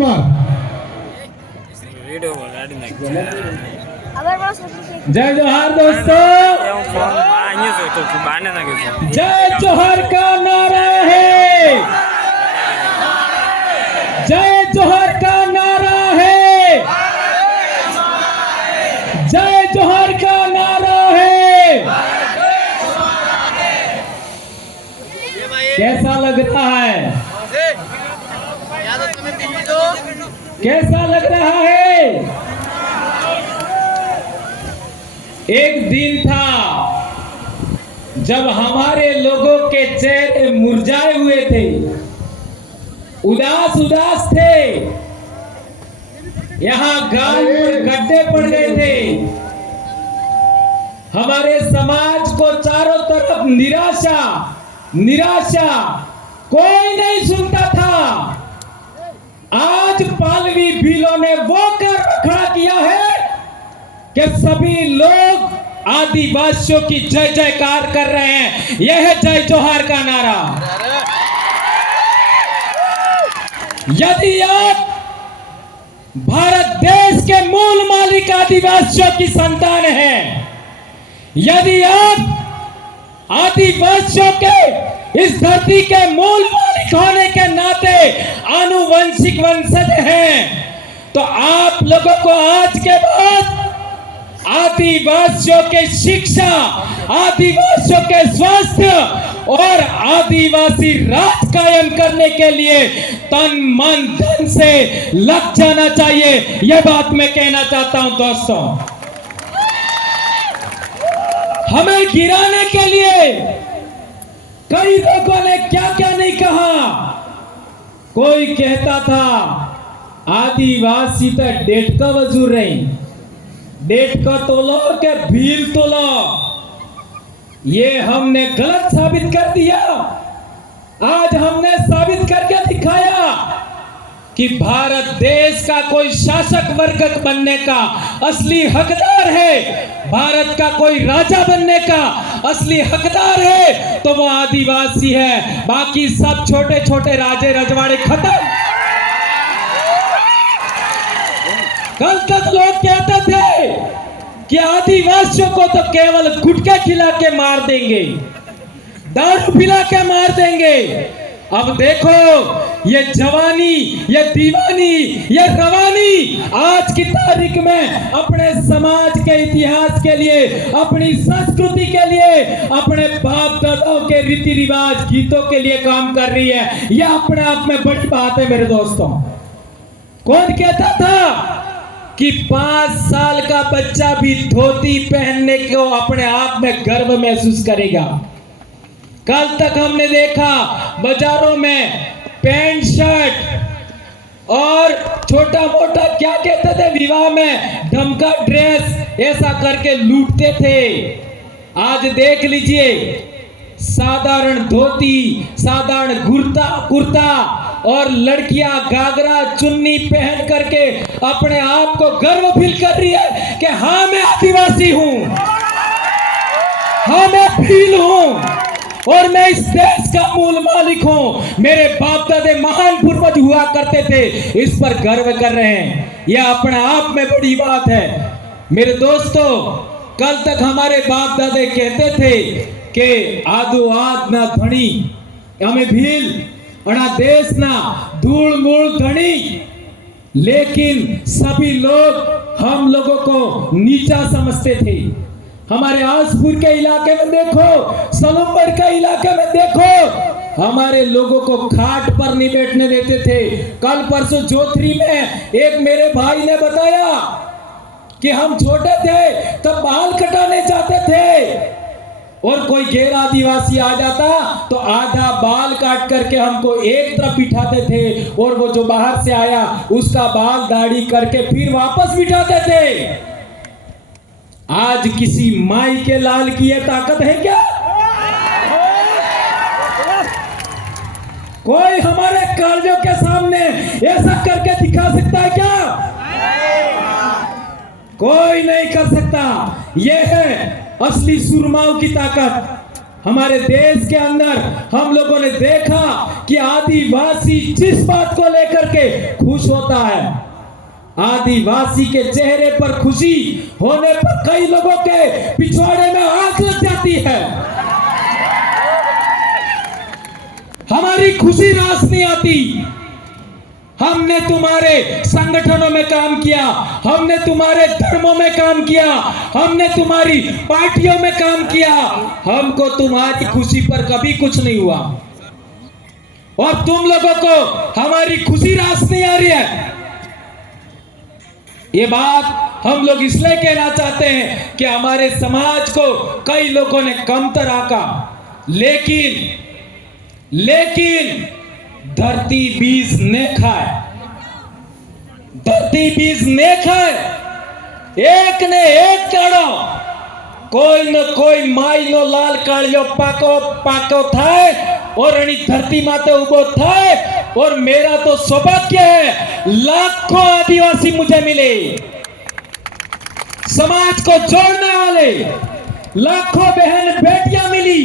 कुमार। जय जोहार दोस्तों, जय जोहार का नारा है, जय जोहार का नारा है, जय जोहार का नारा है। कैसा लग रहा है, कैसा लग रहा है? एक दिन था जब हमारे लोगों के चेहरे मुरझाए हुए थे, उदास उदास थे, यहाँ गाल में गड्ढे पड़ गए थे। हमारे समाज को चारों तरफ निराशा निराशा, कोई नहीं सुनता था। आज पालवी भीलों ने वो कर खड़ा किया है कि सभी लोग आदिवासियों की जय जयकार कर रहे हैं। यह है जय जोहार का नारा। यदि आप भारत देश के मूल मालिक आदिवासियों की संतान हैं, यदि आप आदिवासियों के इस धरती के मूल मालिक होने के नाते आनुवंशिक वंशज हैं, तो आप लोगों को आज के बाद आदिवासियों के शिक्षा, आदिवासियों के स्वास्थ्य और आदिवासी राज कायम करने के लिए तन मन धन से लग जाना चाहिए। यह बात मैं कहना चाहता हूं दोस्तों। हमें गिराने के लिए कई लोगों ने क्या क्या नहीं कहा। कोई कहता था आदिवासी तो डेट का वजूर रही, डेट का तोलो के भील तोलो। ये हमने गलत साबित कर दिया। आज हमने साबित करके दिखाया कि भारत देश का कोई शासक वर्ग बनने का असली हकदार है, भारत का कोई राजा बनने का असली हकदार है तो वो आदिवासी है। बाकी सब छोटे छोटे राजे रजवाड़े खत्म। कल तक लोग कहते थे कि आदिवासियों को तो केवल गुटखा खिला के मार देंगे, दारू पिला के मार देंगे। अब देखो ये जवानी, ये दीवानी, ये रवानी आज की तारीख में अपने समाज के इतिहास के लिए, अपनी संस्कृति के लिए, अपने बाप दादाओं के रीति रिवाज गीतों के लिए काम कर रही है। यह अपने आप में बड़ी बात है मेरे दोस्तों। कौन कहता था कि 5 साल का बच्चा भी धोती पहनने को अपने आप में गर्व महसूस करेगा? कल तक हमने देखा बाजारों में पैंट शर्ट और छोटा मोटा क्या कहते थे विवाह में ढमका ड्रेस ऐसा करके लूटते थे। आज देख लीजिए साधारण धोती, साधारण कुर्ता और लड़कियां घाघरा चुन्नी पहन करके अपने आप को गर्व फील कर रही है कि हाँ मैं आदिवासी हूं, हाँ मैं भील हूं और मैं इस देश का मूल मालिक हूं। मेरे बाप दादे महान पूर्वज हुआ करते थे, इस पर गर्व कर रहे हैं। यह अपने आप में बड़ी बात है मेरे दोस्तों। कल तक हमारे बाप दादे कहते थे कि आदो आद ना धनी, हमें भील अड़ा देश ना धूल मूल धनी, लेकिन सभी लोग हम लोगों को नीचा समझते थे। हमारे आसपुर के इलाके में देखो, सलूमगढ़ के इलाके में देखो, हमारे लोगों को खाट पर नहीं बैठने देते थे। कल परसों जोथरी में एक मेरे भाई ने बताया कि हम छोटे थे तब बाल कटाने जाते थे और कोई गैर आदिवासी आ जाता तो आधा बाल काट करके हमको एक तरफ बिठाते थे और वो जो बाहर से आया उसका बाल दाढ़ी करके फिर वापस बिठाते थे। आज किसी माई के लाल की यह ताकत है क्या? कोई हमारे कार्यों के सामने ऐसा करके दिखा सकता है क्या? कोई नहीं कर सकता। यह है असली सुरमाओं की ताकत। हमारे देश के अंदर हम लोगों ने देखा कि आदिवासी जिस बात को लेकर के खुश होता है, आदिवासी के चेहरे पर खुशी होने पर कई लोगों के पिछवाड़े में आग लग जाती है। हमारी खुशी रास नहीं आती। हमने तुम्हारे संगठनों में काम किया, हमने तुम्हारे धर्मों में काम किया, हमने तुम्हारी पार्टियों में काम किया, हमको तुम्हारी खुशी पर कभी कुछ नहीं हुआ और तुम लोगों को हमारी खुशी रास नहीं आ रही है। ये बात हम लोग इसलिए कहना चाहते हैं कि हमारे समाज को कई लोगों ने कमतर आंका, लेकिन धरती बीज ने खाए, धरती बीज ने खाए, एक ने एक काढ़ो, कोई न कोई माई नो लाल काढ़ियो पाको पाको थाए और अणी धरती माते उबो थाए। और मेरा तो सौभाग्य है, लाखों आदिवासी मुझे मिले, समाज को जोड़ने वाले लाखों बहन बेटियां मिली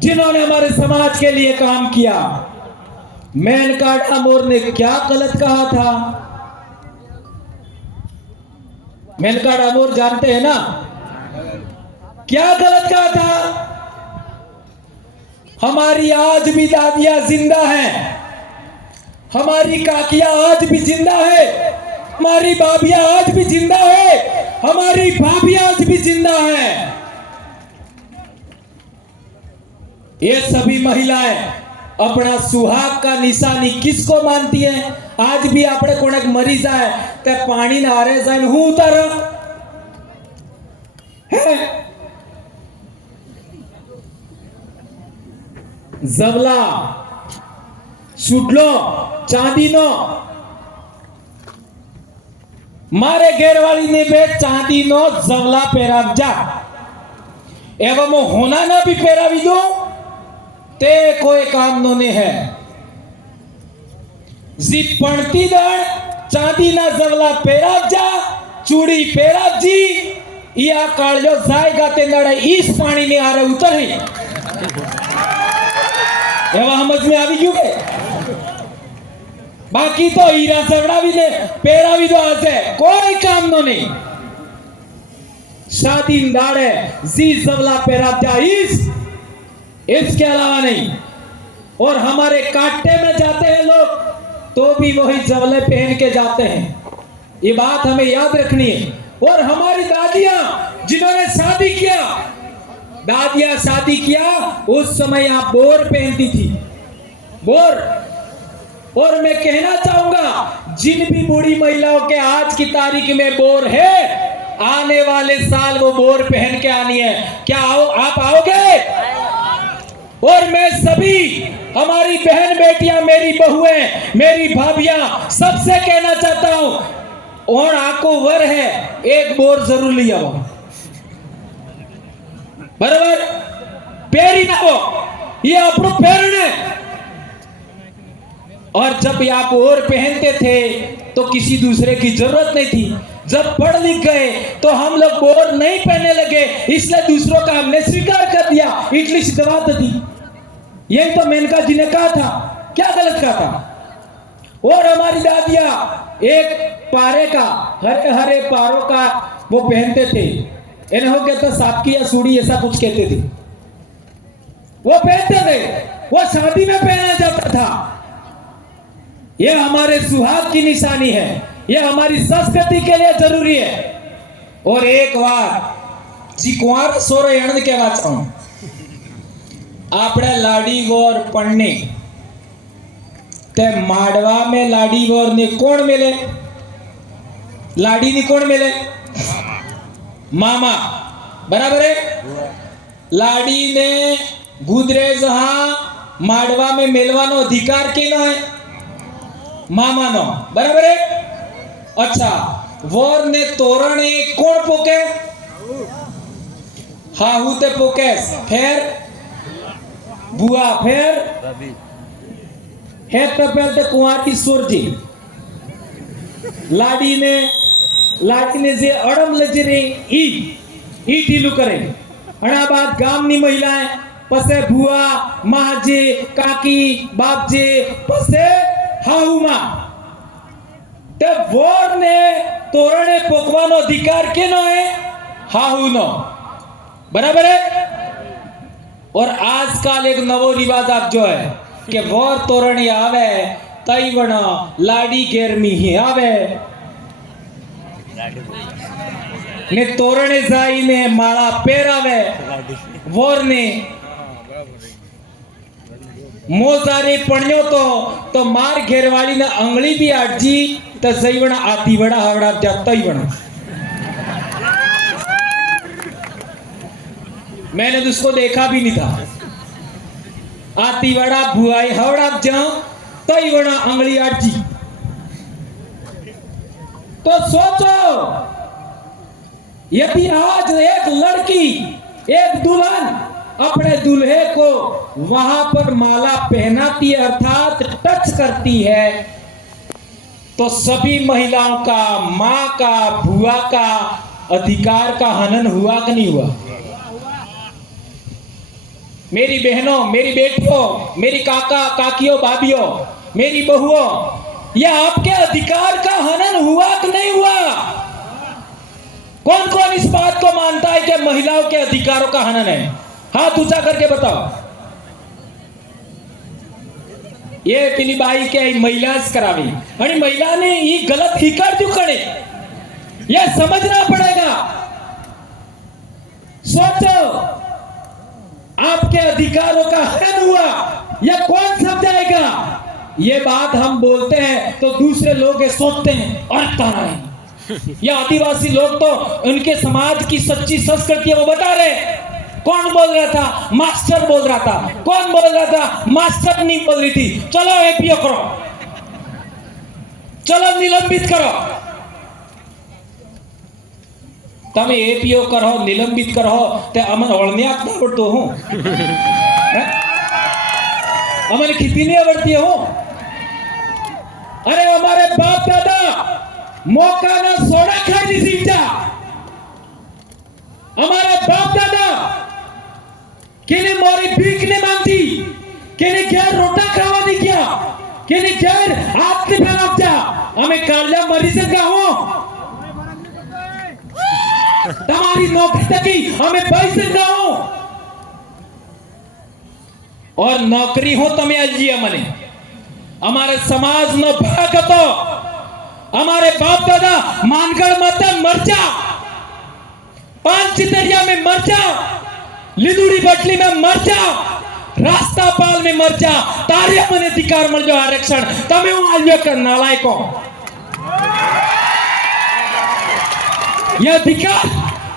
जिन्होंने हमारे समाज के लिए काम किया। मेनका डामोर ने क्या गलत कहा था? मेनका डामोर जानते हैं ना, क्या गलत कहा था? हमारी आज भी दादियां जिंदा हैं, हमारी काकियां आज भी जिंदा है, हमारी भाभियां आज भी जिंदा है, हमारी भाभियां आज भी जिंदा है। ये सभी महिलाएं अपना सुहाग का निशानी किसको मानती है? आज भी आपने कोने मरी जाए ते पानी ना हारे जाए हूं उतार है जवला सुटलो चांदी नो मारे घेरवाली ने बे चांदी नो जवला पेराव जा एवं होना ना भी पेरावी दो ते कोई काम नो ने है। जी पणती दण चांदी ना जवला पेराव जा चूड़ी पेराव जी या काळजो जाएगा ते नड़े इस पानी ने आरे उतर ही एवं समझ में આવી ગયું કે बाकी तो हीरा सवड़ावी ने पेरावी दो हसे कोई काम नो नहीं। शादी दाड़े जी जवला पेराव जा इसके अलावा नहीं। और हमारे काटे में जाते हैं लोग तो भी वही जवले पहन के जाते हैं, ये बात हमें याद रखनी है। और हमारी दादियां जिन्होंने शादी किया, दादियां शादी किया उस समय आप बोर पहनती थी, बोर। और मैं कहना चाहूंगा जिन भी बूढ़ी महिलाओं के आज की तारीख में बोर है, आने वाले साल वो बोर पहन के आनी है। क्या आप आओगे? और मैं सभी हमारी बहन बेटियां, मेरी बहुएं, मेरी भाभियां सबसे कहना चाहता हूं, और आको वर है एक बोर जरूर लिया हो, बराबर पैरी ना हो, ये अपनो पैरने। और जब आप और पहनते थे तो किसी दूसरे की जरूरत नहीं थी। जब पढ़ लिख गए तो हम लोग बोर नहीं पहनने लगे, इसलिए दूसरों का हमने स्वीकार कर दिया, इंग्लिश दबा दी। यही तो मेनका जी ने कहा था, क्या गलत कहा था? और हमारी दादियां एक पारे का, हरे हरे पारों का वो पहनते थे, इन्हें कहता सापकी या सूड़ी ऐसा कुछ कहते थे, वो पहनते थे, वो शादी में पहना जाता था। ये हमारे सुहाग की निशानी है, ये हमारी संस्कृति के लिए जरूरी है। और एक बार जी कुंवर सोरे अणद कहवा चाहूं, आपने लाड़ी वोर पढ़ने ते माडवा में लाड़ी वोर ने कौन मिले? लाड़ी ने कौन मिले? मामा, बराबर है। लाड़ी ने गुदरे जहां माडवा में मिलवानो अधिकार किनो है? मामा नो, बराबर है। अच्छा, वोर ने तोरणे कौन पोके? हाहू ते पोके, फिर बुआ, फिर है तपे कुंवारी सुरजी। लाड़ी ने जे अड़म लजरे ई टीलू करे અને આ બાદ ગામની મહિલાએ પસે ભુવા માજી કાકી બાપજી પસે હાઉમાં તે વોરને તોરણે પોકવાનો અધિકાર કેનો હે હાહુનો बराबर है। और आजकल एक नवो रिवाज आप जो है कि वोर तोरणी आवे तई वणा लाडी गेरमी ही आवे ने तोरणे जाई ने माला पेरावे वोर ने मोजारे पणियो तो मार घेरवाली ने अंगली भी आजी तो सही वणा आती वड़ा हवड़ा जाता ही वणा। मैंने तो उसको देखा भी नहीं था। आती वड़ा भुआई हवड़ा जाऊं तई वड़ा अंगली आजी। तो सोचो यदि आज एक लड़की एक दुल्हन अपने दूल्हे को वहां पर माला पहनाती है अर्थात टच करती है तो सभी महिलाओं का मां का भुआ का अधिकार का हनन हुआ कि नहीं हुआ? मेरी बहनों मेरी बेटियों मेरी काका काकियों भाभियों मेरी बहुओं यह आपके अधिकार का हनन हुआ कि नहीं हुआ? कौन कौन इस बात को मानता है कि महिलाओं के अधिकारों का हनन है? हाथ ऊंचा करके बताओ। ये पीली बाई के महिलास करावी और महिला ने ये गलत ही कर क्यों करे यह समझना पड़ेगा। सोचो आपके अधिकारों का हनन हुआ यह कौन समझाएगा? ये बात हम बोलते हैं तो दूसरे लोग ये सोचते हैं और तारा है ये आदिवासी लोग तो उनके समाज की सच्ची संस्कृति है वो बता रहे। कौन बोल रहा था? मास्टर बोल रहा था। कौन बोल रहा था? मास्टर नहीं बोल रही थी। चलो एपीओ करो, चलो निलंबित करो। તમે એપીઓ કરો નિલંબિત કરો તે અમને ઓળને આપતા આવડતો હું અમને ખેતી નહીં આવડતી હું। અરે અમારે બાપ દાદા મોકાના સોડા ખાઈ શીખ્યા। અમારા બાપ દાદા કેને મોરી ભીખ ને માંગતી કેને ઘેર રોટા ખાવા નહીં ગયા કેને ઘેર હાથ ને ફેલાવતા અમે કાળિયા મરી સકા હું તમારી નોકરી તકી हमें पैसे दो और नौकरी हो तमे आजी मने हमारे समाज नो भाग तो हमारे बाप दादा मानगढ़ मत मरचा पांच चितरिया में मरचा लिदुड़ी बटली में मरचा रास्ता पाल में मरचा तारे मने अधिकार मल जो आरक्षण तमे हूं आलियो कर नालायको यह अधिकार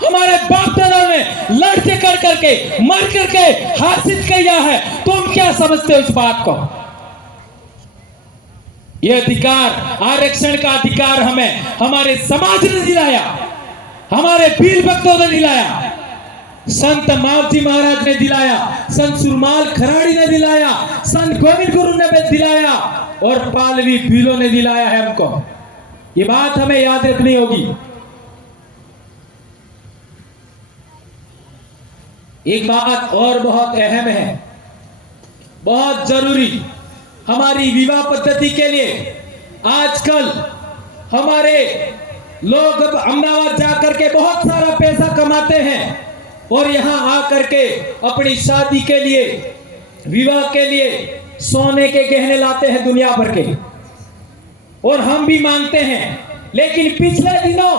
हमारे बाप दादा ने लड़ के कर करके मर करके हासिल किया है। तुम क्या समझते हो इस बात को? यह अधिकार आरक्षण का अधिकार हमें हमारे समाज ने दिलाया, हमारे वीर भक्तों ने दिलाया, संत मावजी महाराज ने दिलाया, संत सुरमाल खराड़ी ने दिलाया, संत गोविंद गुरु ने भी दिलाया और पालवी भीलों ने दिलाया है हमको। ये बात हमें याद रखनी होगी। एक बात और बहुत अहम है, बहुत जरूरी, हमारी विवाह पद्धति के लिए आजकल हमारे लोग अहमदाबाद जाकर के बहुत सारा पैसा कमाते हैं और यहाँ आकर के अपनी शादी के लिए विवाह के लिए सोने के गहने लाते हैं दुनिया भर के और हम भी मांगते हैं। लेकिन पिछले दिनों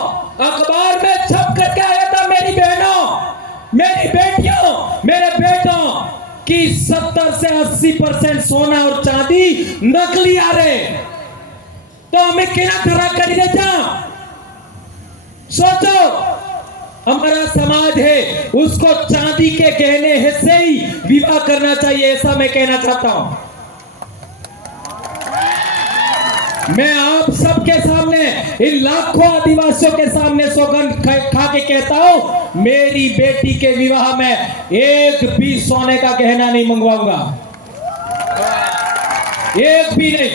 अखबार में छप करके आया था मेरी बहनों मेरी बेटियों मेरे बेटों कि 70 से 80% सोना और चांदी नकली आ रहे तो हमें क्या तरह करिए जा। सोचो हमारा समाज है उसको चांदी के गहने हिस्से ही विवाह करना चाहिए ऐसा मैं कहना चाहता हूं। मैं आप सबके सामने इन लाखों आदिवासियों के सामने सौगंध खा के कहता हूं मेरी बेटी के विवाह में एक भी सोने का गहना नहीं मंगवाऊंगा, एक भी नहीं।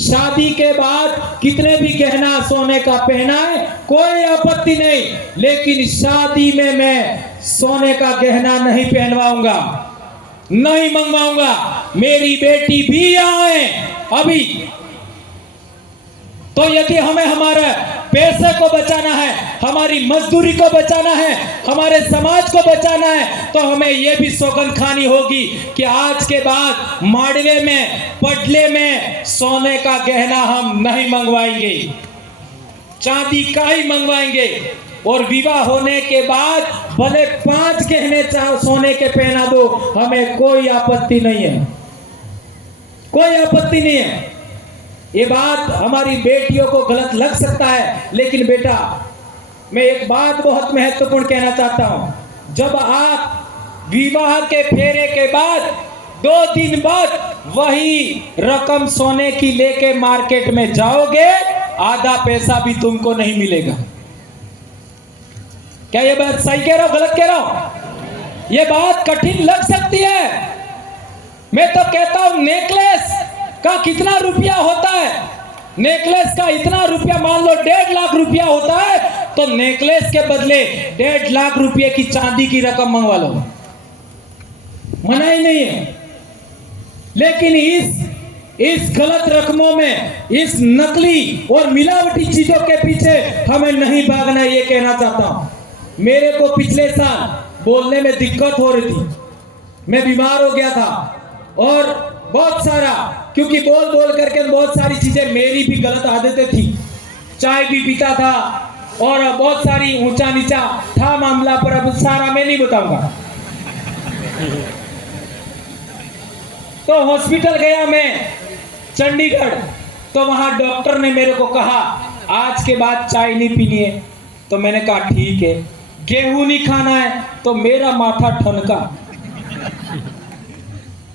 शादी के बाद कितने भी गहना सोने का पहनाए कोई आपत्ति नहीं, लेकिन शादी में मैं सोने का गहना नहीं पहनवाऊंगा, नहीं मंगवाऊंगा। मेरी बेटी भी यहाँ है अभी, तो यदि हमें हमारे पैसे को बचाना है, हमारी मजदूरी को बचाना है, हमारे समाज को बचाना है, तो हमें यह भी सौगंध खानी होगी कि आज के बाद माड़वे में, पटले में सोने का गहना हम नहीं मंगवाएंगे, चांदी का ही मंगवाएंगे। और विवाह होने के बाद भले 5 गहने सोने के पहना दो, हमें कोई आपत्ति नहीं है, कोई आपत्ति नहीं है। ये बात हमारी बेटियों को गलत लग सकता है, लेकिन बेटा मैं एक बात बहुत महत्वपूर्ण कहना चाहता हूं। जब आप विवाह के फेरे के बाद 2 दिन बाद वही रकम सोने की लेके मार्केट में जाओगे, आधा पैसा भी तुमको नहीं मिलेगा। क्या ये बात सही कह रहा हूं, गलत कह रहा हूं? ये बात कठिन लग सकती है। मैं तो कहता हूं नेकलेस का कितना रुपया होता है, नेकलेस का इतना रुपया, मान लो 1.5 लाख रुपया होता है, तो नेकलेस के बदले 1.5 लाख रुपये की चांदी की रकम मंगवा लो, मना ही नहीं है। लेकिन इस गलत रकमों में, इस नकली और मिलावटी चीजों के पीछे हमें नहीं भागना, ये कहना चाहता हूं। मेरे को पिछले साल बोलने में दिक्कत हो रही थी, मैं बीमार हो गया था, और बहुत सारा, क्योंकि बोल बोल करके बहुत सारी चीजें, मेरी भी गलत आदतें थी, चाय भी पीता था और बहुत सारी ऊंचा नीचा था मामला, पर अब सारा मैं नहीं बताऊंगा। तो हॉस्पिटल गया मैं चंडीगढ़, तो वहां डॉक्टर ने मेरे को कहा आज के बाद चाय नहीं पीनी है। तो मैंने कहा ठीक है। गेहूं नहीं खाना है, तो मेरा माथा ठनका,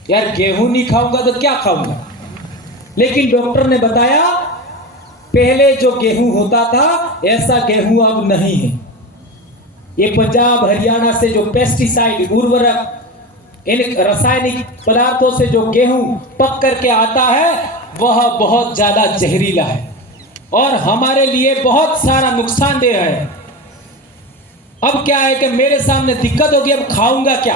यार गेहूं नहीं खाऊंगा तो क्या खाऊंगा। लेकिन डॉक्टर ने बताया पहले जो गेहूं होता था ऐसा गेहूं अब नहीं है। ये पंजाब हरियाणा से जो पेस्टिसाइड, उर्वरक, इन रासायनिक पदार्थों से जो गेहूं पक करके आता है वह बहुत ज्यादा जहरीला है और हमारे लिए बहुत सारा नुकसानदेह है। अब क्या है कि मेरे सामने दिक्कत होगी, अब खाऊंगा क्या,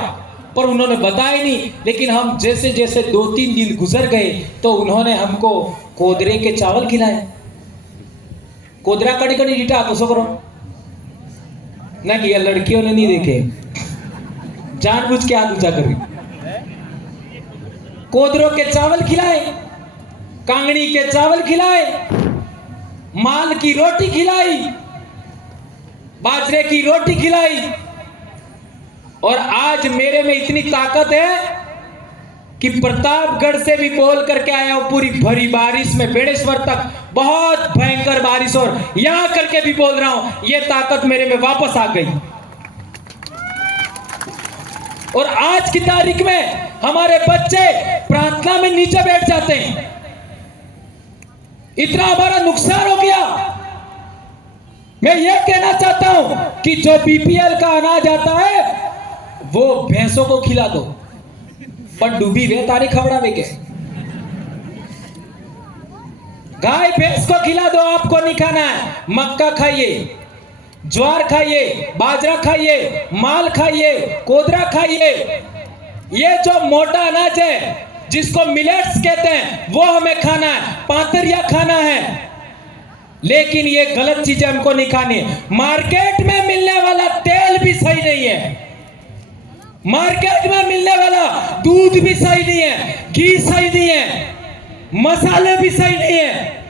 पर उन्होंने बताया नहीं। लेकिन हम जैसे जैसे 2-3 दिन गुजर गए तो उन्होंने हमको कोदरे के चावल खिलाए। कोदरा कड़ी कड़ी डीटा तो सो करो ना, कि लड़कियों ने नहीं देखे, जानबूझ के हाथ ऊंचा कर, कोदरों के चावल खिलाए, कांगड़ी के चावल खिलाए, माल की रोटी खिलाई, बाजरे की रोटी खिलाई। और आज मेरे में इतनी ताकत है कि प्रतापगढ़ से भी बोल करके आया हूं, पूरी भरी बारिश में बेड़ेश्वर तक बहुत भयंकर बारिश, और यहां करके भी बोल रहा हूं, यह ताकत मेरे में वापस आ गई। और आज की तारीख में हमारे बच्चे प्रार्थना में नीचे बैठ जाते हैं, इतना हमारा नुकसान हो गया। मैं यह कहना चाहता हूं कि जो बीपीएल का अनाज आता है वो भैंसों को खिला दो, पर डूबी वे तारी खबरावे के, गाय भैंस को खिला दो, आपको नहीं खाना है। मक्का खाइए, ज्वार खाइए, बाजरा खाइए, माल खाइए, कोदरा खाइए। ये जो मोटा अनाज है जिसको मिलेट्स कहते हैं वो हमें खाना है, पातरिया खाना है। लेकिन ये गलत चीजें हमको नहीं खानी है। मार्केट में मिलने वाला तेल भी सही नहीं है, मार्केट में मिलने वाला दूध भी सही नहीं है, घी सही नहीं है, मसाले भी सही नहीं है।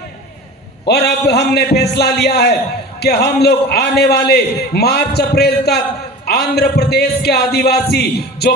और अब हमने फैसला लिया है कि हम लोग आने वाले मार्च अप्रैल तक आंध्र प्रदेश के आदिवासी जो